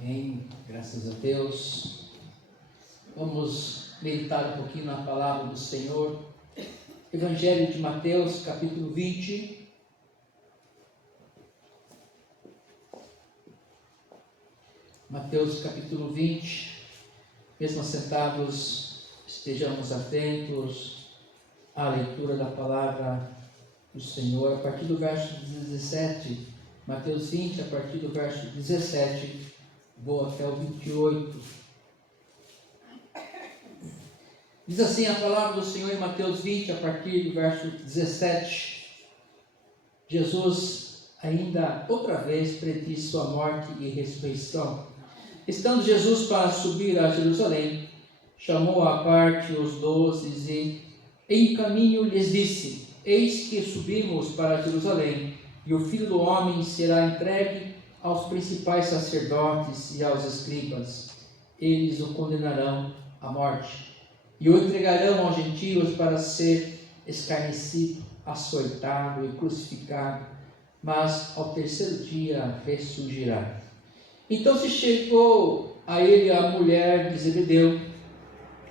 Amém. Graças a Deus. Vamos meditar um pouquinho na palavra do Senhor. Evangelho de Mateus, capítulo 20. Mateus, capítulo 20. Mesmo assentados, estejamos atentos à leitura da palavra do Senhor. A partir do verso 17, Mateus 20, a partir do verso 17, vou até o 28. Diz assim a palavra do Senhor em Mateus 20, a partir do verso 17. Jesus ainda outra vez prediz sua morte e ressurreição. Estando Jesus para subir a Jerusalém, chamou à parte os 12 e em caminho lhes disse: Eis que subimos para Jerusalém, e o Filho do Homem será entregue aos principais sacerdotes e aos escribas. Eles o condenarão à morte e o entregarão aos gentios para ser escarnecido, açoitado e crucificado, mas ao terceiro dia ressurgirá. Então se chegou a ele a mulher de Zebedeu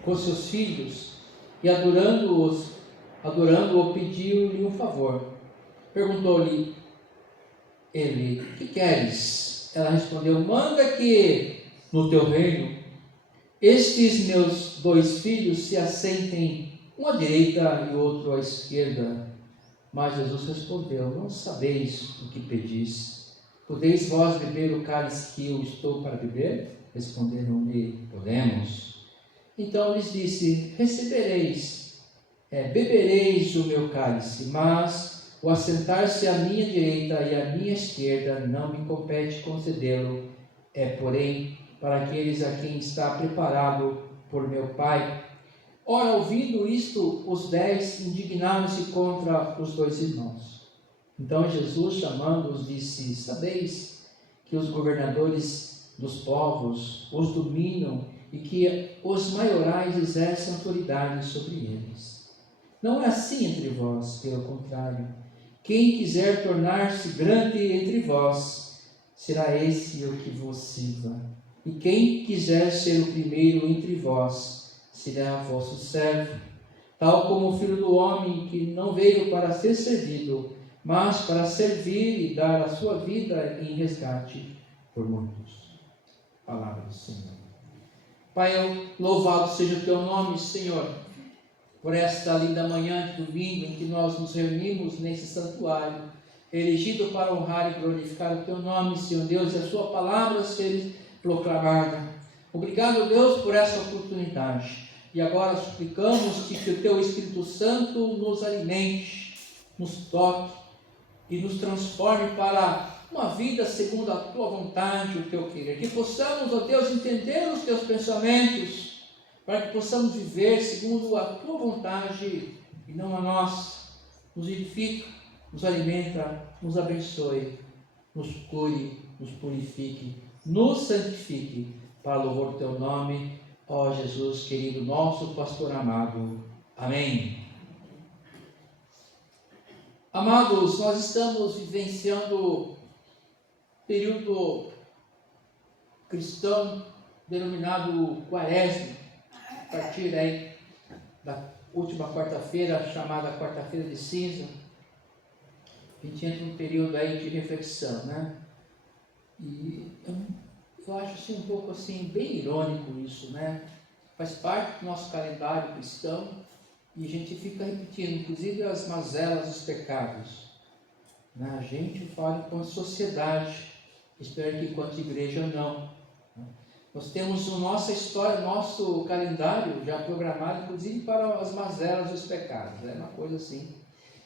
com seus filhos e adorando-o pediu-lhe um favor. Perguntou-lhe ele: que queres? Ela respondeu: manda que no teu reino estes meus 2 filhos se assentem, um à direita e outro à esquerda. Mas Jesus respondeu: não sabeis o que pedis. Podeis vós beber o cálice que eu estou para beber? Responderam-lhe: podemos. Então lhes disse: bebereis o meu cálice, mas o assentar-se à minha direita e à minha esquerda não me compete concedê-lo, porém para aqueles a quem está preparado por meu Pai. Ora, ouvindo isto, os 10 indignaram-se contra os 2 irmãos. Então Jesus, chamando-os, disse: sabeis que os governadores dos povos os dominam e que os maiorais exercem autoridade sobre eles. Não é assim entre vós, pelo contrário. Quem quiser tornar-se grande entre vós, será esse o que vos sirva. E quem quiser ser o primeiro entre vós, será vosso servo. Tal como o Filho do Homem, que não veio para ser servido, mas para servir e dar a sua vida em resgate por muitos. Palavra do Senhor. Pai, louvado seja o teu nome, Senhor, por esta linda manhã de domingo em que nós nos reunimos nesse santuário, erigido para honrar e glorificar o teu nome, Senhor Deus, e a sua palavra ser proclamada. Obrigado, Deus, por essa oportunidade. E agora suplicamos que o teu Espírito Santo nos alimente, nos toque e nos transforme para uma vida segundo a tua vontade, o teu querer. Que possamos, ó Deus, entender os teus pensamentos, para que possamos viver segundo a tua vontade e não a nossa. Nos edifica, nos alimenta, nos abençoe, nos cure, nos purifique, nos santifique, para louvor do teu nome, ó Jesus querido, nosso pastor amado. Amém. Amados, nós estamos vivenciando o período cristão denominado Quaresma, a partir aí da última quarta-feira, chamada quarta-feira de cinza. A gente entra num período aí de reflexão, né? E eu acho assim, um pouco assim, bem irônico isso, né? Faz parte do nosso calendário cristão e a gente fica repetindo, inclusive as mazelas dos pecados. A gente fala enquanto sociedade, espero que enquanto igreja não. Nós temos a nossa história, nosso calendário já programado, inclusive para as mazelas dos pecados. É uma coisa assim.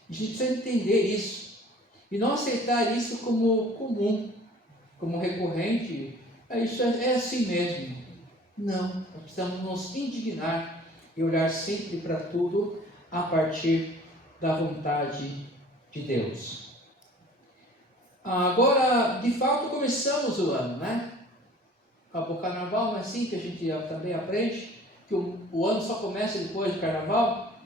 A gente precisa entender isso e não aceitar isso como comum, como recorrente. Isso é assim mesmo. Não, nós precisamos nos indignar e olhar sempre para tudo a partir da vontade de Deus. Agora, de fato, começamos o ano, né? Acabou o carnaval, não é assim que a gente também aprende? Que o ano só começa depois do carnaval?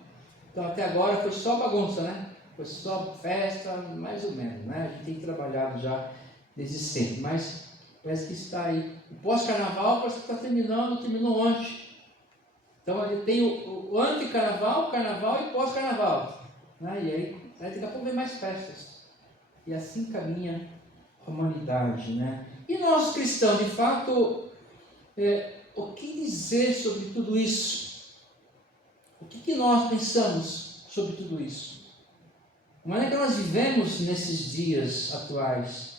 Então, até agora foi só bagunça, né? Foi só festa, mais ou menos, né? A gente tem trabalhado já desde sempre, mas Parece que está aí. O pós-carnaval parece que está terminou ontem. Então ele tem o anti-carnaval, carnaval e pós-carnaval. Né? E aí daqui a pouco vem mais festas. E assim caminha a humanidade. Né? E nós cristãos, de fato, o que dizer sobre tudo isso? O que nós pensamos sobre tudo isso? A maneira que nós vivemos nesses dias atuais.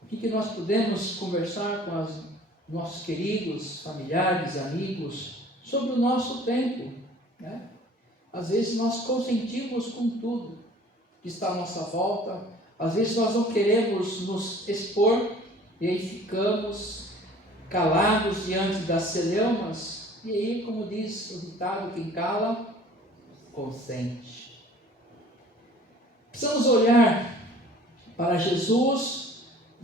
O que nós podemos conversar com os nossos queridos, familiares, amigos, sobre o nosso tempo, né? Às vezes nós consentimos com tudo que está à nossa volta, às vezes nós não queremos nos expor, e aí ficamos calados diante das celeumas, e aí, como diz o ditado, quem cala, consente. Precisamos olhar para Jesus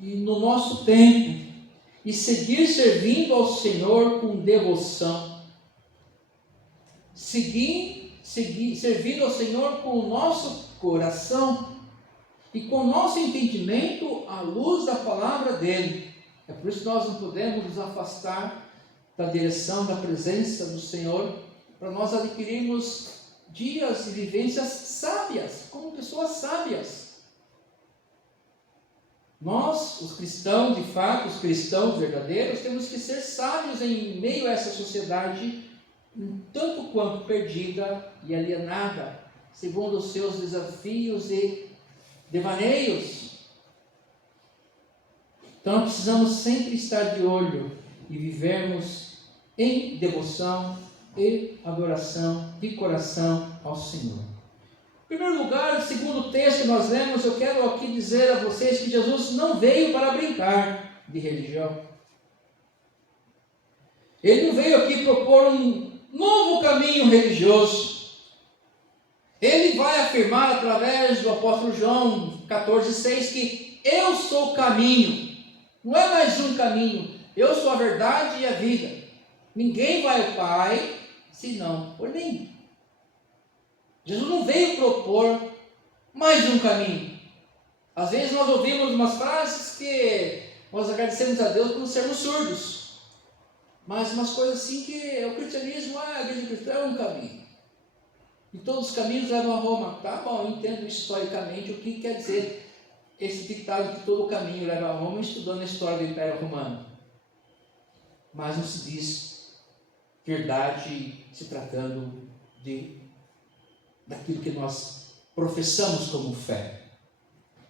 e no nosso tempo, e seguir servindo ao Senhor com devoção. Servindo ao Senhor com o nosso coração e com o nosso entendimento à luz da palavra dele. É por isso que nós não podemos nos afastar da direção, da presença do Senhor, para nós adquirirmos dias e vivências sábias, como pessoas sábias. Nós, os cristãos, de fato, os cristãos verdadeiros, temos que ser sábios em meio a essa sociedade tanto quanto perdida e alienada, segundo os seus desafios e devaneios. Então precisamos sempre estar de olho e vivermos em devoção e adoração de coração ao Senhor. Em primeiro lugar, o segundo texto que nós lemos, eu quero aqui dizer a vocês que Jesus não veio para brincar de religião. Ele não veio aqui propor um novo caminho religioso. Ele vai afirmar através do apóstolo João 14,6 que eu sou o caminho. Não é mais um caminho. Eu sou a verdade e a vida. Ninguém vai ao Pai senão por mim. Jesus não veio propor mais um caminho. Às vezes nós ouvimos umas frases que nós agradecemos a Deus por não sermos surdos. Mas umas coisas assim que o cristianismo, a igreja cristã é um caminho. E todos os caminhos levam a Roma. Tá bom, eu entendo historicamente o que quer dizer esse ditado que todo caminho leva a Roma, estudando a história do Império Romano. Mas não se diz verdade se tratando daquilo que nós professamos como fé.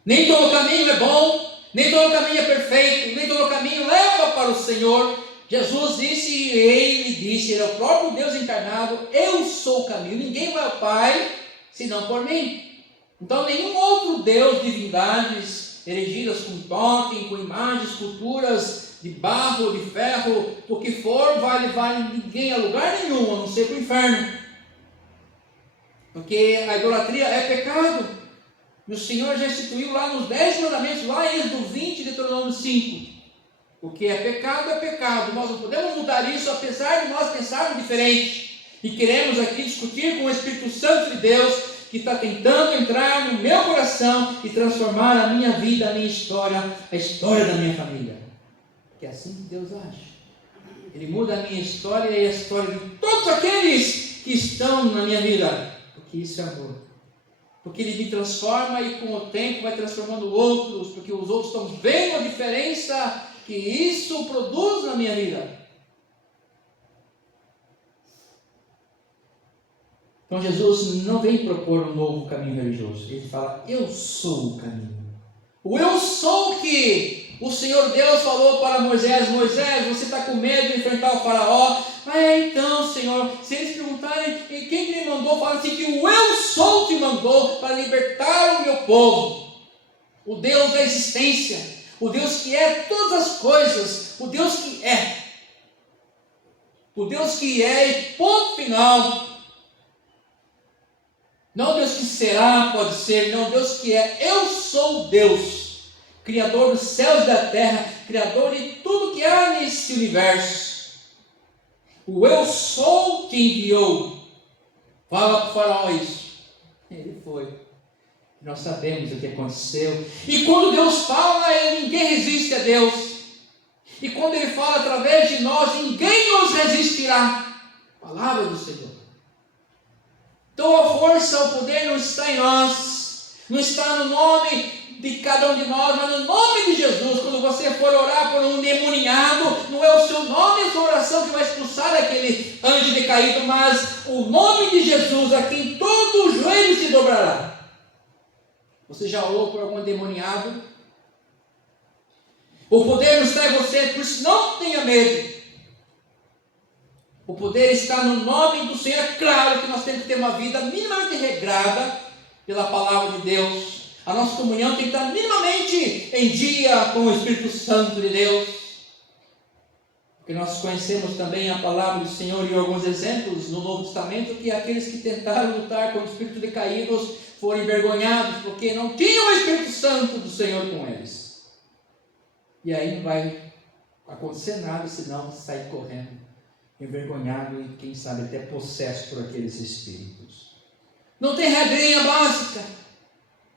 Nem todo caminho é bom, nem todo caminho é perfeito, nem todo caminho leva para o Senhor. Jesus disse, e ele disse, ele é o próprio Deus encarnado, eu sou o caminho, ninguém vai ao Pai senão por mim. Então nenhum outro Deus, divindades erigidas com totem, com imagens, esculturas de barro, de ferro, o que for, vai levar ninguém a lugar nenhum, a não ser para o inferno. Porque a idolatria é pecado. E o Senhor já instituiu lá nos 10 mandamentos, lá em Êxodo 20, Deuteronômio 5. O que é pecado, nós não podemos mudar isso, apesar de nós pensarmos diferente. E queremos aqui discutir com o Espírito Santo de Deus, que está tentando entrar no meu coração e transformar a minha vida, a minha história, a história da minha família. Porque é assim que Deus age. Ele muda a minha história e a história de todos aqueles que estão na minha vida. Porque isso é amor. Porque Ele me transforma e com o tempo vai transformando outros, porque os outros estão vendo a diferença que isso produz na minha vida. Então Jesus não vem propor um novo caminho religioso. Ele fala, eu sou o caminho. O eu sou que o Senhor Deus falou para Moisés, Moisés, você está com medo de enfrentar o faraó? Então, Senhor, se eles perguntarem quem que Ele mandou, fala assim, que o eu sou te mandou para libertar o meu povo. O Deus da existência. O Deus que é todas as coisas, o Deus que é. O Deus que é e ponto final. Não Deus que será, pode ser, não Deus que é. Eu sou Deus, Criador dos céus e da terra, Criador de tudo que há nesse universo. O eu sou te enviou. Fala para o faraó isso. Ele foi. Nós sabemos o que aconteceu. E quando Deus fala, ninguém resiste a Deus. E quando Ele fala através de nós, ninguém nos resistirá. Palavra do Senhor. Então a força, o poder não está em nós, não está no nome de cada um de nós, mas no nome de Jesus. Quando você for orar por um endemoniado, não é o seu nome e a sua oração que vai expulsar aquele anjo decaído, mas o nome de Jesus, a quem todo o joelho se dobrará. Você já orou por algum endemoniado? O poder não está em você, por isso não tenha medo. O poder está no nome do Senhor. É claro que nós temos que ter uma vida minimamente regrada pela palavra de Deus. A nossa comunhão tem que estar minimamente em dia com o Espírito Santo de Deus. Porque nós conhecemos também a palavra do Senhor e alguns exemplos no Novo Testamento que aqueles que tentaram lutar com o Espírito decaídos foram envergonhados porque não tinham o Espírito Santo do Senhor com eles. E aí não vai acontecer nada senão sair correndo, envergonhado e quem sabe até possesso por aqueles espíritos. Não tem regrinha básica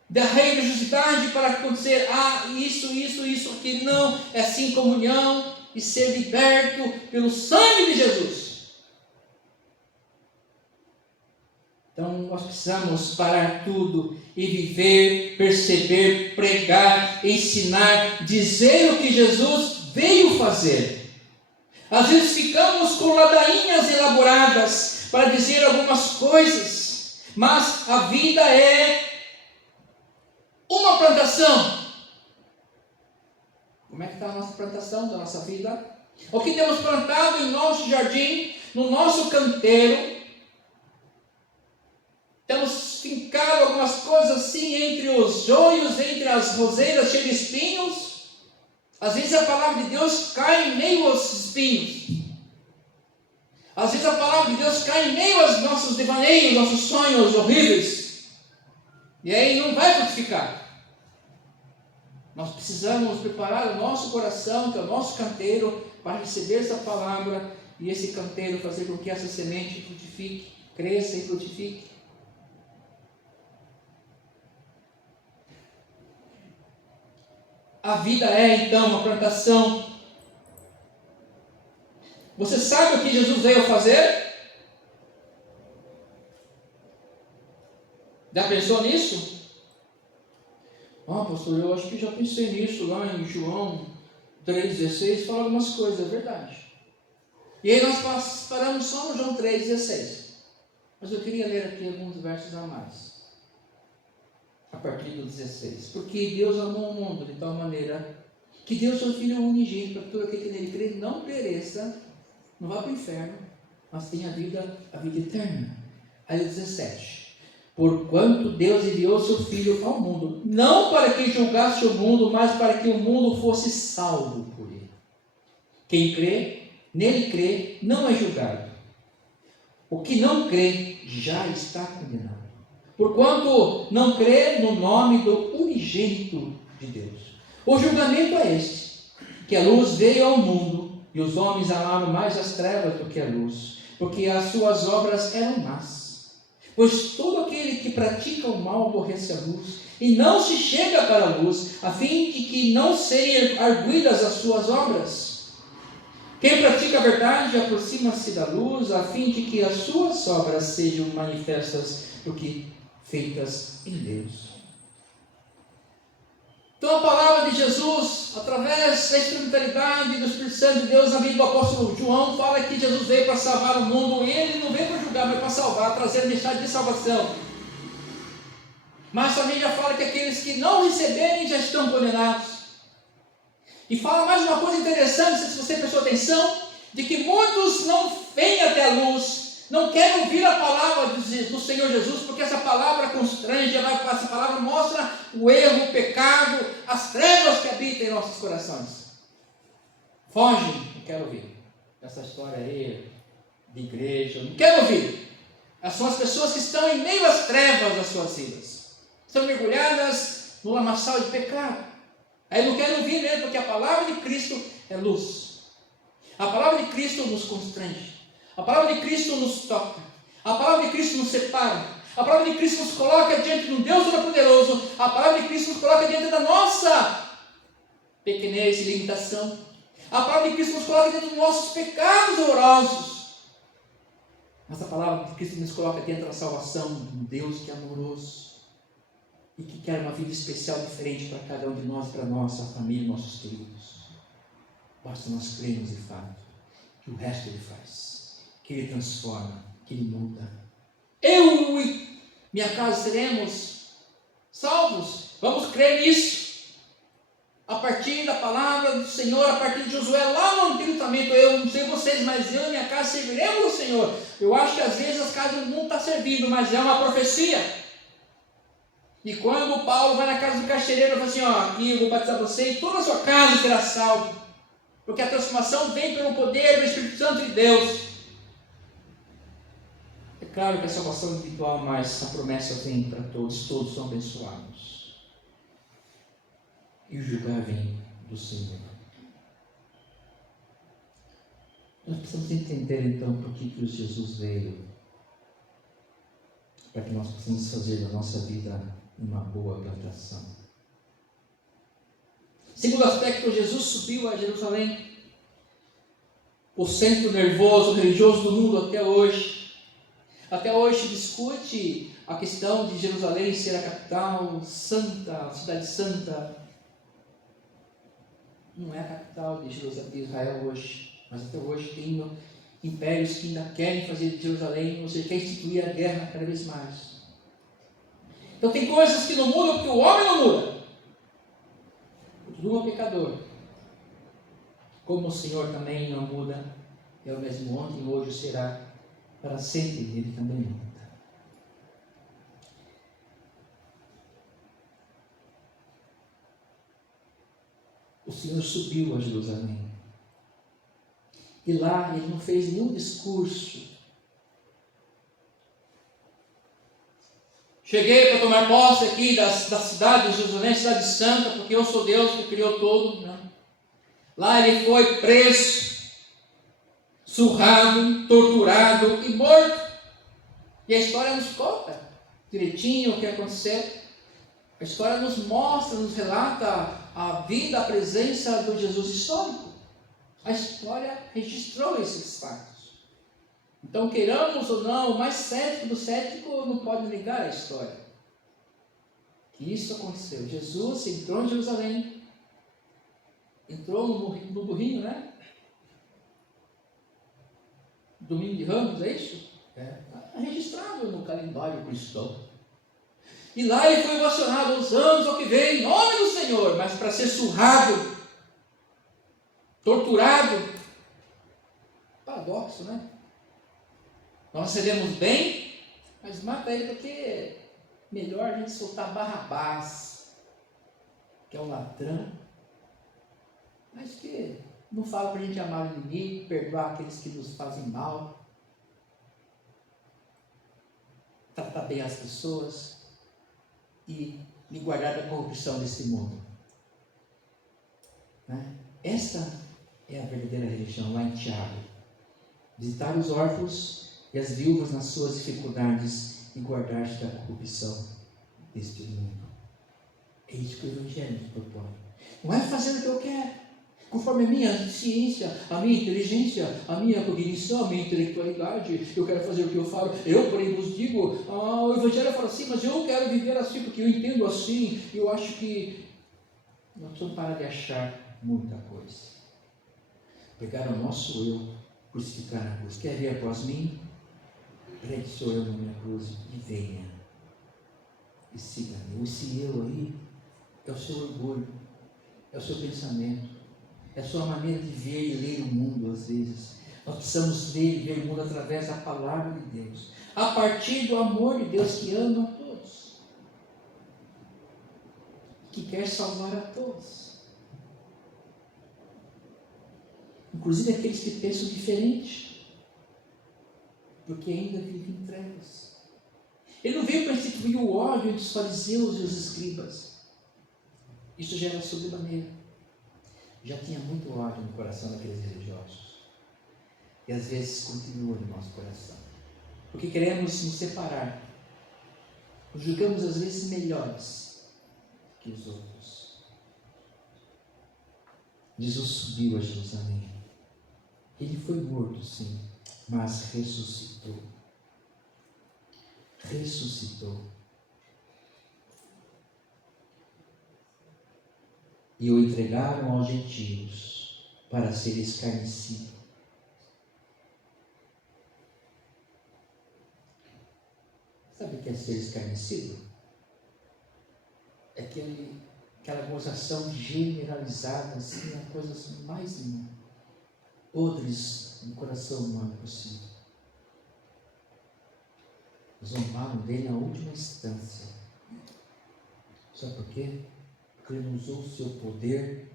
da religiosidade para acontecer isso aqui. Não, é sim comunhão e ser liberto pelo sangue de Jesus. Então nós precisamos parar tudo e viver, perceber, pregar, ensinar, dizer o que Jesus veio fazer. Às vezes ficamos com ladainhas elaboradas para dizer algumas coisas, mas a vida é uma plantação. Como é que está a nossa plantação da nossa vida? O que temos plantado em nosso jardim, no nosso canteiro? Temos fincado algumas coisas assim entre os joios, entre as roseiras cheias de espinhos. Às vezes a palavra de Deus cai em meio aos espinhos. Às vezes a palavra de Deus cai em meio aos nossos devaneios, nossos sonhos horríveis. E aí não vai frutificar. Nós precisamos preparar o nosso coração, que é o nosso canteiro, para receber essa palavra e esse canteiro fazer com que essa semente frutifique, cresça e frutifique. A vida é então uma plantação. Você sabe o que Jesus veio fazer? Já pensou nisso? Pastor, eu acho que já pensei nisso lá em João 3,16, fala algumas coisas, é verdade. E aí nós paramos só no João 3,16. Mas eu queria ler aqui alguns versos a mais. A partir do 16. Porque Deus amou o mundo de tal maneira que deu seu Filho unigênito para que todo aquele que nele crê não pereça, não vá para o inferno, mas tenha a vida eterna. Aí 17. Porquanto Deus enviou seu Filho ao mundo, não para que julgasse o mundo, mas para que o mundo fosse salvo por ele. Quem crê, nele crê, não é julgado. O que não crê, já está condenado. Porquanto não crê no nome do unigênito de Deus. O julgamento é este, que a luz veio ao mundo, e os homens amaram mais as trevas do que a luz, porque as suas obras eram más. Pois todo aquele que pratica o mal aborrece a luz, e não se chega para a luz, a fim de que não sejam arguidas as suas obras. Quem pratica a verdade aproxima-se da luz, a fim de que as suas obras sejam manifestas, porque feitas em Deus. Então a palavra de Jesus, através da instrumentalidade do Espírito Santo de Deus, na vida do apóstolo João, fala que Jesus veio para salvar o mundo, e ele não veio para julgar, mas para salvar, trazer a mensagem de salvação. Mas também já fala que aqueles que não receberem já estão condenados. E fala mais uma coisa interessante, se você prestou atenção, de que muitos não vêm até a luz, não querem ouvir a palavra do Senhor Jesus, porque essa palavra constrange, essa palavra mostra o erro, o pecado, as trevas que habitam em nossos corações. Fogem, não quero ouvir essa história aí de igreja, não quero ouvir. Essas são as pessoas que estão em meio às trevas das suas vidas, estão mergulhadas no lamaçal de pecado. Aí não quero ouvir mesmo, porque a palavra de Cristo é luz. A palavra de Cristo nos constrange. A palavra de Cristo nos toca. A palavra de Cristo nos separa. A palavra de Cristo nos coloca diante de um Deus Todo-Poderoso. A palavra de Cristo nos coloca diante da nossa pequenez e limitação. A palavra de Cristo nos coloca dentro dos nossos pecados horrorosos. Mas a palavra de Cristo nos coloca dentro da salvação de um Deus que é amoroso e que quer uma vida especial diferente para cada um de nós, para a nossa família, nossos queridos. Basta nós crermos de fato que o resto Ele faz, que Ele transforma, que Ele muda. Eu e minha casa seremos salvos. Vamos crer nisso. A partir da palavra do Senhor, a partir de Josué, lá no Antigo Testamento, eu não sei vocês, mas eu e minha casa serviremos ao Senhor. Eu acho que às vezes as casas do mundo estão servindo, mas é uma profecia. E quando Paulo vai na casa do caixeireiro, ele fala assim, aqui eu vou batizar você e toda a sua casa será salva. Porque a transformação vem pelo poder do Espírito Santo de Deus. É claro que a salvação é individual, mas a promessa vem para todos, todos são abençoados. E o julgar vem do Senhor. Nós precisamos entender então por que Jesus veio. Para que nós possamos fazer da nossa vida uma boa plantação. Segundo aspecto, Jesus subiu a Jerusalém, o centro nervoso, religioso do mundo até hoje. Até hoje se discute a questão de Jerusalém ser a capital santa, a cidade santa. Não é a capital de Jerusalém, de Israel hoje, mas até hoje tem impérios que ainda querem fazer de Jerusalém, ou seja, querem instituir a guerra cada vez mais. Então tem coisas que não mudam porque o homem não muda. Continua pecador. Como o Senhor também não muda, é o mesmo ontem, hoje será para sempre, Ele também não muda. O Senhor subiu a Jerusalém. E lá Ele não fez nenhum discurso. Cheguei para tomar posse aqui da cidade de Jerusalém, cidade santa, porque eu sou Deus que criou todo. Não. Lá Ele foi preso, surrado, torturado e morto. E a história nos conta direitinho o que aconteceu. A história nos mostra, nos relata a vida, a presença do Jesus histórico. A história registrou esses fatos. Então, queiramos ou não, o mais cético do cético não pode negar a história. Que isso aconteceu. Jesus entrou em Jerusalém, entrou no burrinho, né? Domingo de Ramos, é isso? Está registrado no calendário cristão. E lá ele foi ovacionado aos anos ao que vem, em nome do Senhor, mas para ser surrado, torturado. Paradoxo, né? Nós recebemos bem, mas mata ele porque é melhor a gente soltar Barrabás, que é um ladrão, mas que não fala para a gente amar o inimigo, perdoar aqueles que nos fazem mal, tratar bem as pessoas e me guardar da corrupção desse mundo. Né? Esta é a verdadeira religião, lá em Tiago. Visitar os órfãos e as viúvas nas suas dificuldades e guardar-se da corrupção deste mundo. É isso que o Evangelho nos propõe. Não é fazendo o que eu quero, conforme a minha ciência, a minha inteligência, a minha cognição, a minha intelectualidade. Eu quero fazer o que eu falo. Eu, porém, vos digo, o Evangelho fala assim, mas eu quero viver assim, porque eu entendo assim. Eu acho que nós precisamos parar de achar muita coisa. Pegar o nosso eu, crucificar na cruz. Quer vir após mim? Prende sou eu na minha cruz e venha. E siga-me. Esse eu aí é o seu orgulho, é o seu pensamento, é a sua maneira de ver e ler o mundo às vezes. Nós precisamos ver e ver o mundo através da palavra de Deus, a partir do amor de Deus que ama a todos, que quer salvar a todos. Inclusive aqueles que pensam diferente, porque ainda vivem em trevas. Ele não veio para instituir o ódio entre os fariseus e os escribas. Isso já era sobremaneira. Já tinha muito ódio no coração daqueles religiosos. E às vezes continua no nosso coração. Porque queremos nos separar. Nos julgamos às vezes melhores que os outros. Jesus subiu a Jerusalém. Ele foi morto, sim, mas ressuscitou. Ressuscitou. E o entregaram aos gentios para ser escarnecido. Sabe o que é ser escarnecido? É aquela gozação generalizada, assim, as coisas mais podres no coração humano possível. Zombaram dele na última instância. Sabe por quê? Porque ele não usou o seu poder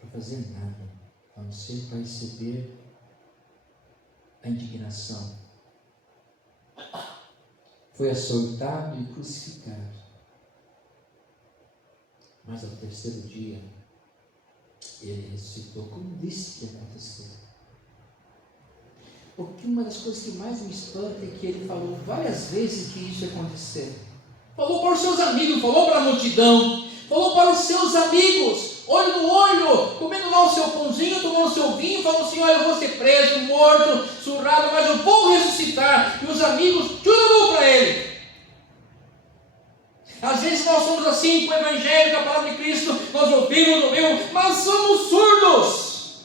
para fazer nada, a não ser para receber a indignação. Foi açoitado e crucificado. Mas ao terceiro dia, ele ressuscitou, como disse que ia acontecer. Porque uma das coisas que mais me espanta é que ele falou várias vezes que isso ia acontecer. Falou para os seus amigos, falou para a multidão, falou para os seus amigos, olho no olho, comendo lá o seu pãozinho, tomando o seu vinho, falou assim: olha, eu vou ser preso, morto, surrado, mas eu vou ressuscitar. E os amigos tudo para ele. Às vezes nós somos assim com o Evangelho, com a palavra de Cristo, nós ouvimos, mas somos surdos,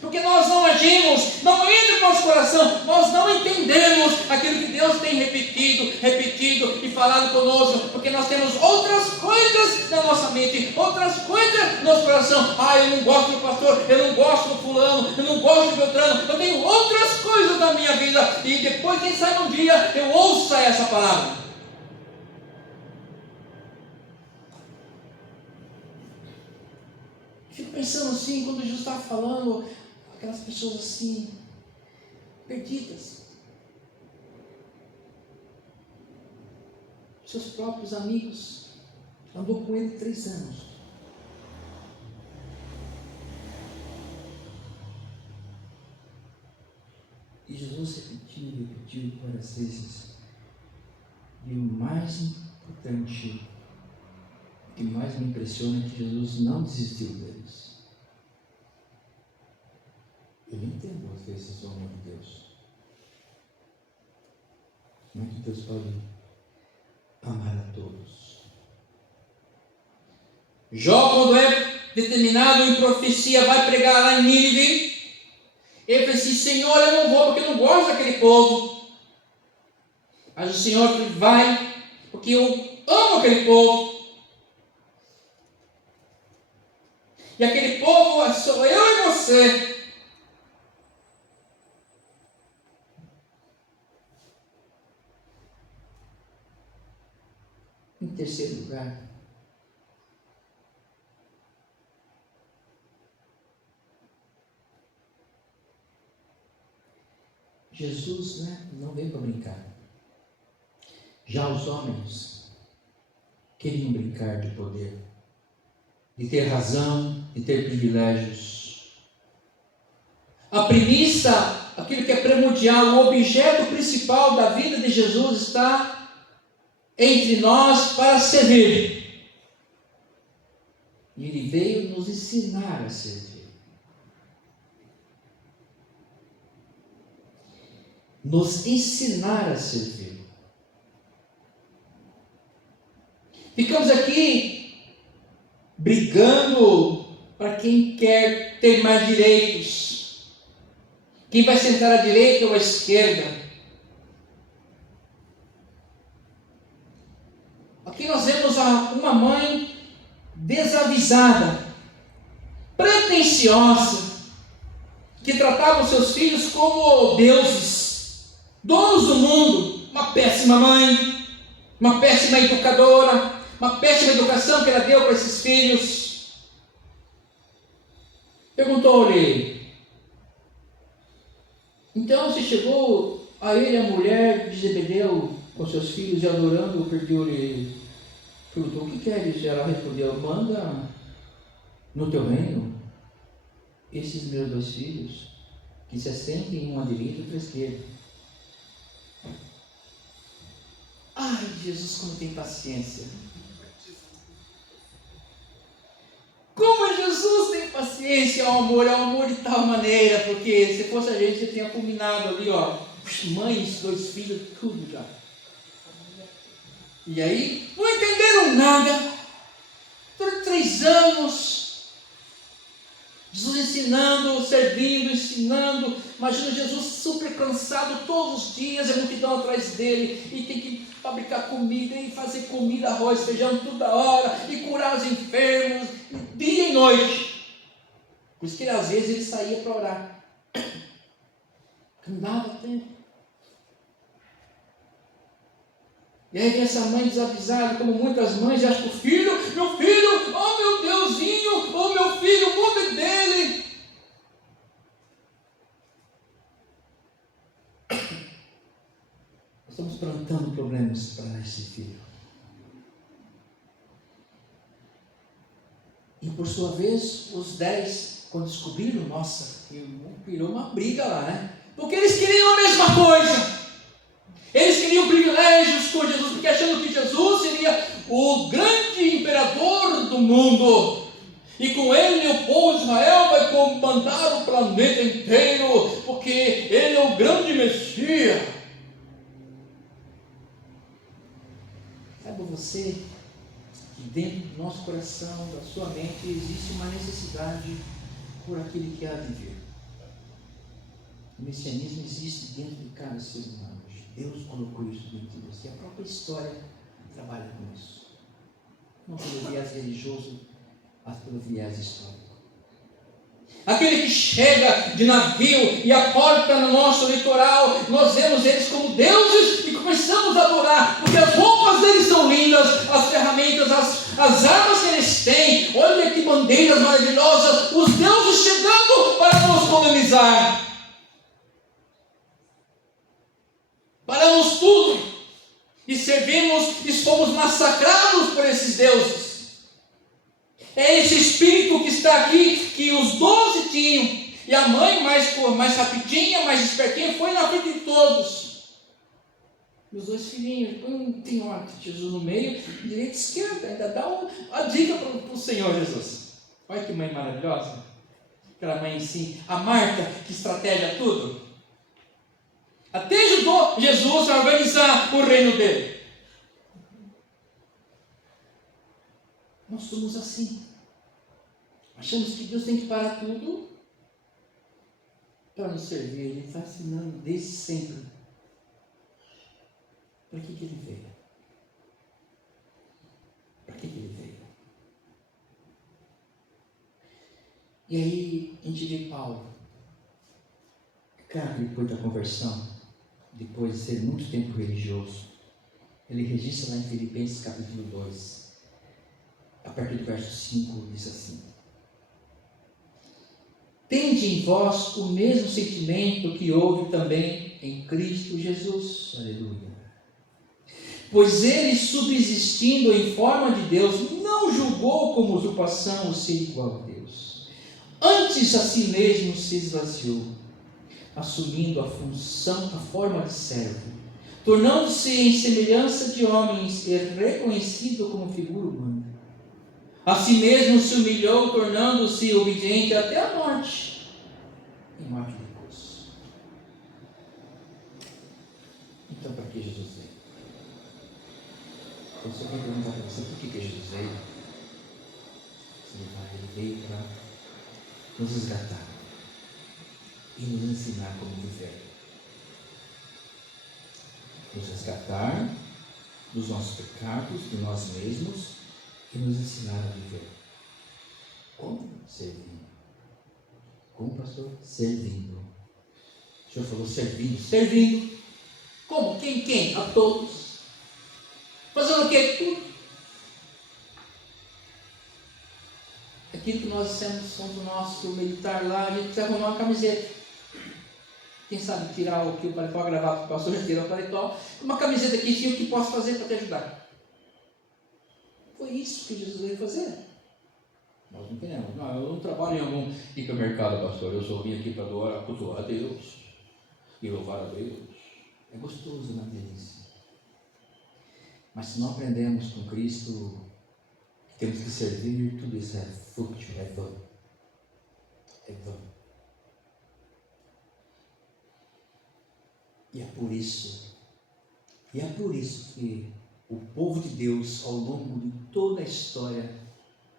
porque nós não agimos, não entra no nosso coração, nós não entendemos aquilo que Deus tem repetido e falado conosco, porque nós temos outras coisas na nossa mente, outras coisas no nosso coração. Eu não gosto do pastor, eu não gosto do fulano, eu não gosto do Beltrano, eu tenho outras coisas na minha vida, e depois, quem sabe um dia, eu ouça essa palavra. Fico pensando assim, quando Jesus estava falando, aquelas pessoas assim, perdidas. Seus próprios amigos, andou com ele 3 anos. E Jesus repetiu várias vezes. E o mais importante, o que mais me impressiona é que Jesus não desistiu deles. Eu não entendo às vezes o amor de Deus. Como é que Deus pode amar a todos? Jó, quando é determinado em profecia, vai pregar lá em Nínive, ele fala assim: Senhor, eu não vou porque eu não gosto daquele povo. Mas o Senhor vai porque eu amo aquele povo. E aquele povo sou eu e você. Em terceiro lugar, Jesus, não veio para brincar. Já os homens queriam brincar de poder, de ter razão, de ter privilégios. A premissa, aquilo que é primordial, o objeto principal da vida de Jesus está entre nós para servir. E Ele veio nos ensinar a servir. Nos ensinar a servir. Ficamos aqui brigando para quem quer ter mais direitos. Quem vai sentar à direita ou à esquerda. Aqui nós vemos uma mãe desavisada, pretensiosa, que tratava os seus filhos como deuses, donos do mundo. Uma péssima mãe, uma péssima educadora, uma péssima educação que ela deu para esses filhos. Perguntou-lhe: então se chegou a ele a mulher de Zebedeu com seus filhos e adorando, perguntou: o que queres? Ela respondeu: manda no teu reino esses meus 2 filhos que se assentem um à direita e outro à esquerda. Jesus, como tem paciência! Como Jesus tem paciência! pense ao amor de tal maneira, porque se fosse a gente, você tinha fulminado ali, ó, mães, 2 filhos, tudo já. E aí, não entenderam nada. Por 3 anos, Jesus ensinando, servindo, ensinando. Imagina Jesus super cansado todos os dias, a multidão atrás dele, e tem que fabricar comida, e fazer comida, arroz, feijão, toda hora, e curar os enfermos, dia e noite. Por isso que às vezes ele saía para orar. Não dava tempo. E aí vem essa mãe desavisada, como muitas mães, e acha que o filho, meu filho, oh meu Deusinho, oh meu filho, o nome dele. Nós estamos plantando problemas para esse filho. E por sua vez, os 10, quando descobriram, nossa, virou uma briga lá, né? Porque eles queriam a mesma coisa. Eles queriam privilégios com Jesus, porque achando que Jesus seria o grande imperador do mundo. E com ele o povo de Israel vai comandar o planeta inteiro, porque ele é o grande Messias. Sabe você que dentro do nosso coração, da sua mente, existe uma necessidade por aquele que há de vir. O messianismo existe dentro de cada ser humano. Deus colocou isso dentro de você. A própria história trabalha com isso. Não pelo viés religioso, mas pelo viés histórico. Aquele que chega de navio e aporta no nosso litoral, nós vemos eles como deuses e começamos a adorar, porque as roupas deles são lindas, as ferramentas, as armas que eles têm, olha que bandeiras maravilhosas, os deuses chegando para nos colonizar. Paramos tudo e servimos e fomos massacrados por esses deuses. É esse espírito que está aqui, que os 12 tinham, e a mãe mais rapidinha, mais espertinha, foi na frente de todos. E os 2 filhinhos, tem um Jesus no meio, direita e esquerda, ainda dá uma dica para o Senhor Jesus. Olha que mãe maravilhosa. Aquela mãe assim, a Marta, que estratégia tudo. Até ajudou Jesus a organizar o reino dele. Nós somos assim. Achamos que Deus tem que parar tudo para nos servir. Ele está ensinando desde sempre. Para que ele veio? Para que ele veio? E aí a gente vê Paulo. Cara, depois da conversão, depois de ser muito tempo religioso, ele registra lá em Filipenses capítulo 2, a partir do verso 5, diz assim: tende em vós o mesmo sentimento que houve também em Cristo Jesus. Aleluia. Pois ele, subsistindo em forma de Deus, não julgou como usurpação o ser igual a Deus. Antes a si mesmo se esvaziou, assumindo a forma de servo, tornando-se em semelhança de homens e reconhecido como figura humana. A si mesmo se humilhou, tornando-se obediente até a morte, e morte de cruz. Então, para que Jesus veio? Então, se alguém perguntar para você por que Jesus veio, você vai falar: ele veio para nos resgatar e nos ensinar como viver. Nos resgatar dos nossos pecados, de nós mesmos, e nos ensinar a viver. Como? Servindo. Como, pastor? Servindo. O Senhor falou servindo. Servindo. Como? Quem? A todos. Fazendo o quê? Tudo. Aquilo que nós somos o nosso militar lá, a gente precisa arrumar uma camiseta. Quem sabe tirar o que o paletó, gravar, o pastor já tirou o paletó, uma camiseta aqui, tinha o que posso fazer para te ajudar. Foi isso que Jesus veio fazer. Nós não queremos. Não, eu não trabalho em algum hipermercado, pastor. Eu só vim aqui para cultuar a Deus e louvar a Deus. É gostoso na delícia. Mas se não aprendemos com Cristo, que temos que servir, tudo isso é fútil, é vão. E é por isso que o povo de Deus, ao longo de toda a história,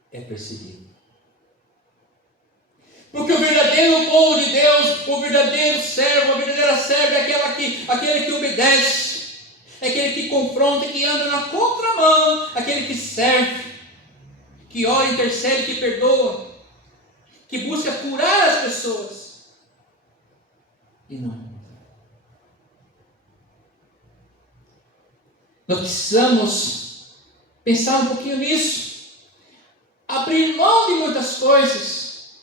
é perseguido. Porque o verdadeiro povo de Deus, o verdadeiro servo, a verdadeira serva é aquele que obedece, é aquele que confronta, que anda na contramão, aquele que serve, que ora, intercede, que perdoa, que busca curar as pessoas e não. Nós precisamos pensar um pouquinho nisso, abrir mão de muitas coisas,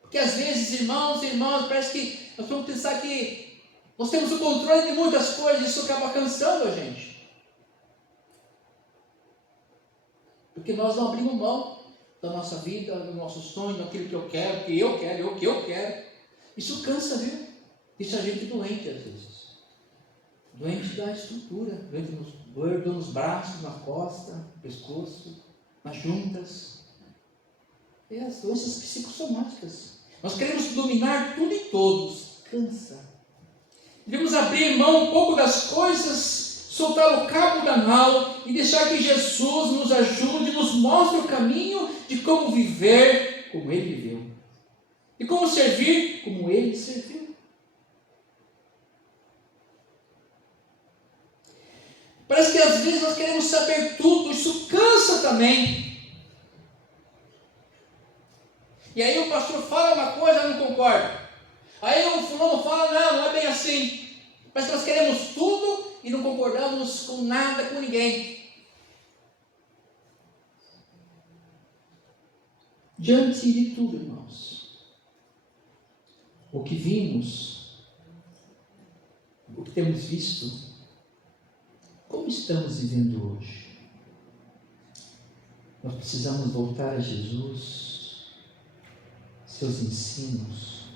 porque às vezes, irmãos e irmãs, parece que nós vamos pensar que nós temos o controle de muitas coisas, e isso acaba cansando a gente, porque nós não abrimos mão da nossa vida, do nosso sonho, daquilo que eu quero, o que eu quero. Isso cansa, viu? Deixa a gente doente às vezes. Doente da estrutura, doente nos braços, na costa, no pescoço, nas juntas. E as doenças psicossomáticas. Nós queremos dominar tudo e todos. Cansa. Devemos abrir mão um pouco das coisas, soltar o cabo da nau e deixar que Jesus nos ajude, nos mostre o caminho de como viver como Ele viveu. E como servir como Ele serviu. Parece que às vezes nós queremos saber tudo, isso cansa também. E aí o pastor fala uma coisa, eu não concordo. Aí o fulano fala, não é bem assim. Parece que nós queremos tudo e não concordamos com nada, com ninguém. Diante de tudo, irmãos, o que vimos, o que temos visto, como estamos vivendo hoje? Nós precisamos voltar a Jesus, seus ensinos,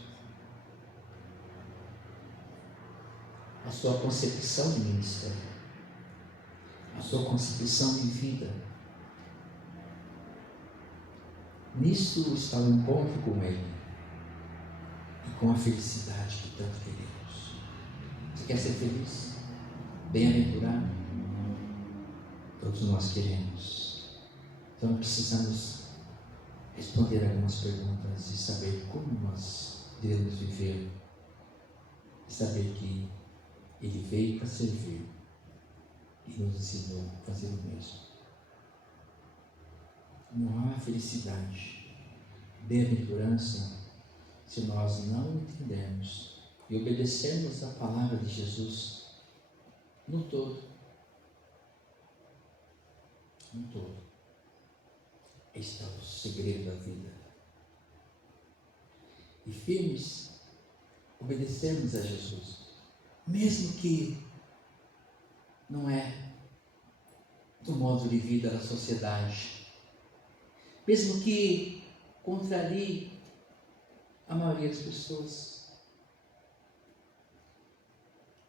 a sua concepção de ministério, a sua concepção de vida. Nisto está o encontro com Ele e com a felicidade que tanto queremos. Você quer ser feliz? Bem-aventurado? Todos nós queremos. Então precisamos responder algumas perguntas e saber como nós devemos viver. E saber que Ele veio para servir e nos ensinou a fazer o mesmo. Não há felicidade, bem-aventurança, se nós não entendermos e obedecermos a palavra de Jesus no todo. No todo. Este é o segredo da vida. E firmes, obedecermos a Jesus, mesmo que não é do modo de vida da sociedade, mesmo que contrarie a maioria das pessoas,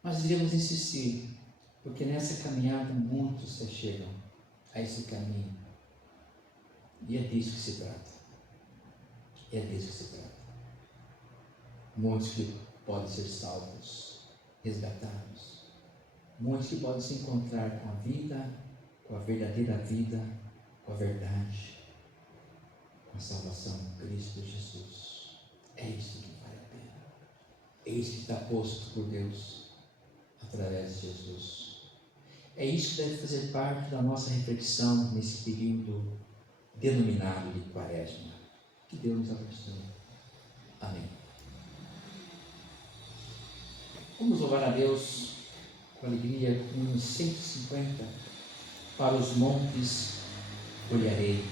nós devemos insistir, porque nessa caminhada muitos se chegam a esse caminho, e é disso que se trata. É disso que se trata. Muitos que podem ser salvos, resgatados, muitos que podem se encontrar com a vida, com a verdadeira vida, com a verdade, com a salvação em Cristo Jesus. É isso que vale a pena. É isso que está posto por Deus através de Jesus. É isso que deve fazer parte da nossa reflexão nesse período denominado de Quaresma. Que Deus nos abençoe. Amém. Vamos louvar a Deus com alegria, com o 150, para os montes olharei.